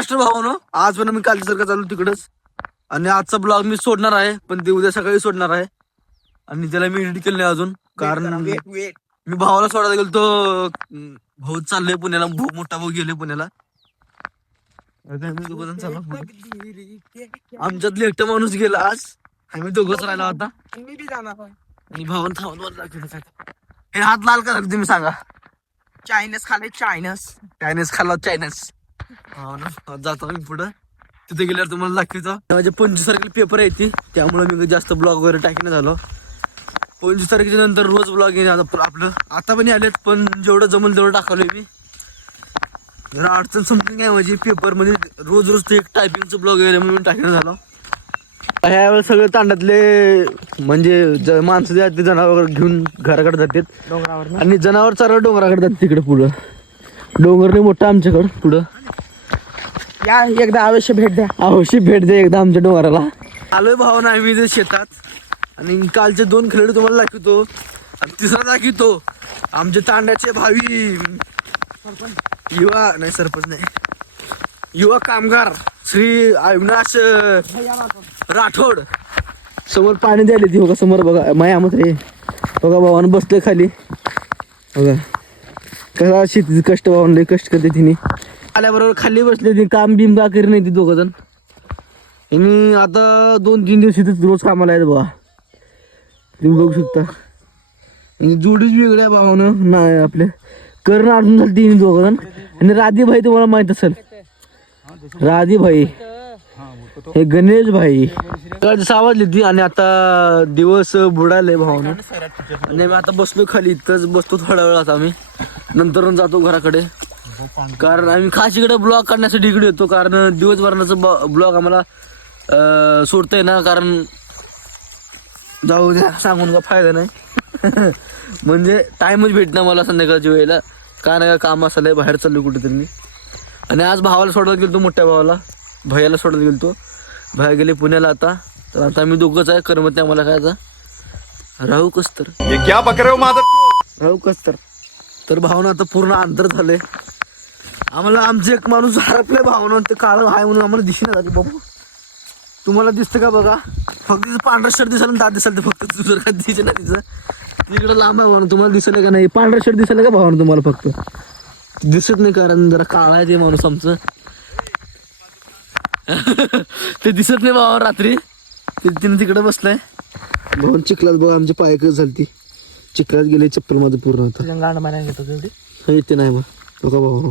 महाराष्ट्र भावानो, आज पण मी कालच्यासारखं चालू तिकडच. आणि आजचा ब्लॉग मी सोडणार आहे, पण ते उद्या सकाळी सोडणार आहे. आणि त्याला मी एडिट केलं नाही अजून, कारण मी भावाला सोडायला गेलो तो भाऊ चाललोय पुण्याला, मोठा भाऊ गेले पुण्याला. आमच्यातले एकटा माणूस गेला आज, आम्ही दोघंच राहिला होता. आणि भावान थांबून हे हात लाल करा तुम्ही सांगा. चायनस खाल्ले चायनीज खाल्ला चायनीज. जातो आम्ही पुढं, तिथे गेल्यावर तुम्हाला दाखवतो. माझे 25 तारखेला पेपर आहे ती, त्यामुळे मी जास्त ब्लॉग वगैरे टाकीन झालो. 25 तारखेच्या नंतर रोज ब्लॉग येईल आपलं. आता पण आलेत, पण जेवढं जमल तेवढं टाकलोय मी. जरा अडचण समजून घ्या माझी, पेपर मध्ये रोज रोज ते एक टायपिंगचं ब्लॉग वगैरे म्हणून टाकणं झालं. ह्यावेळेस सगळे तांड्यातले म्हणजे माणसं जे आहेत ते जनावर वगैरे घेऊन घराकडे जातात डोंगरावर. आणि जनावर चारा डोंगराकडे जातात. तिकडे पुढं डोंगर नाही मोठा आमच्याकडं पुढं. या एकदा अवश्य भेट द्या. अवश्य भेट द्या एकदा आमच्या डोंगराला. आलोय भावना आम्ही इथे शेतात, आणि कालचे 2 खेळडे तुम्हाला दाखवतो, आणि तिसरा दाखवतो आमच्या तांड्याचे भावी युवा कामगार श्री अविनाश राठोड. समोर पाणी द्यायला ती बघा, समोर बघा माया मत रे बघा. भावानं बसले खाली बघा, कसा शेतीचे कष्ट भावानं कष्ट करते तिने. आल्याबरोबर खाली बसले ती, काम बिम का करी नाही ती दोघ जण. आणि आता 2-3 दिवस इथेच रोज कामाला आहेत बघा, तुम्ही बघू शकता. आणि जोडीच वेगळ्या भावानं नाही आपले कर्ण अडून झाली तिने दोघ जण. आणि राधी भाई तुम्हाला माहित असेल, राधी भाई हे गणेश भाई सावधली ती. आणि आता दिवस बुडाले भावानं, आणि मी आता बसलो खाली, इतकंच बसतो थोडा वेळ. आता आम्ही नंतर जातो घराकडे, कारण आम्ही खास इकडे ब्लॉग काढण्यासाठी इकडे येतो. कारण दिवसभराचं ब्लॉग आम्हाला सोडतंय ना, कारण जाऊ द्या सांगून का फायदा नाही. म्हणजे टाइमच भेटणार मला संध्याकाळच्या वेळेला, काय नाही का काम असायला बाहेर चाललो कुठेतरी मी. आणि आज भावाला सोडायला गेलो, मोठ्या भावाला भैयाला सोडायला गेलो. भैया गेले पुण्याला आता, तर आता आम्ही दोघंच आहे. करमत नाही मला काय आता राहू कसतर राहू कसतर. तर भावना आता पूर्ण अंतर झालंय आम्हाला. आमचे एक माणूस हरपले भावना, ते काळ आहे म्हणून आम्हाला दिसेना झाली. बाबू तुम्हाला दिसतं का बघा, फक्त तिचं पांढरा शर्ट दिसाल, दात दिसाल, ते फक्त तुझं काय दिसे ना तिचं तिकडं लांब आहे म्हणून. तुम्हाला दिसलं का नाही पांढरा शर्ट दिसायला का भावना तुम्हाला? फक्त दिसत नाही, कारण जरा काळा आहे ते माणूस आमचं. ते दिसत नाही भावा. रात्री तिने तिकडे बसलाय भाऊन चिखलात बघा. आमची पाय कस झाली, चिखलात गेले चप्पल मध्ये पूर्ण. आता गाणं म्हणायला घेतो तेवढी येते नाही मग बघा भाऊ.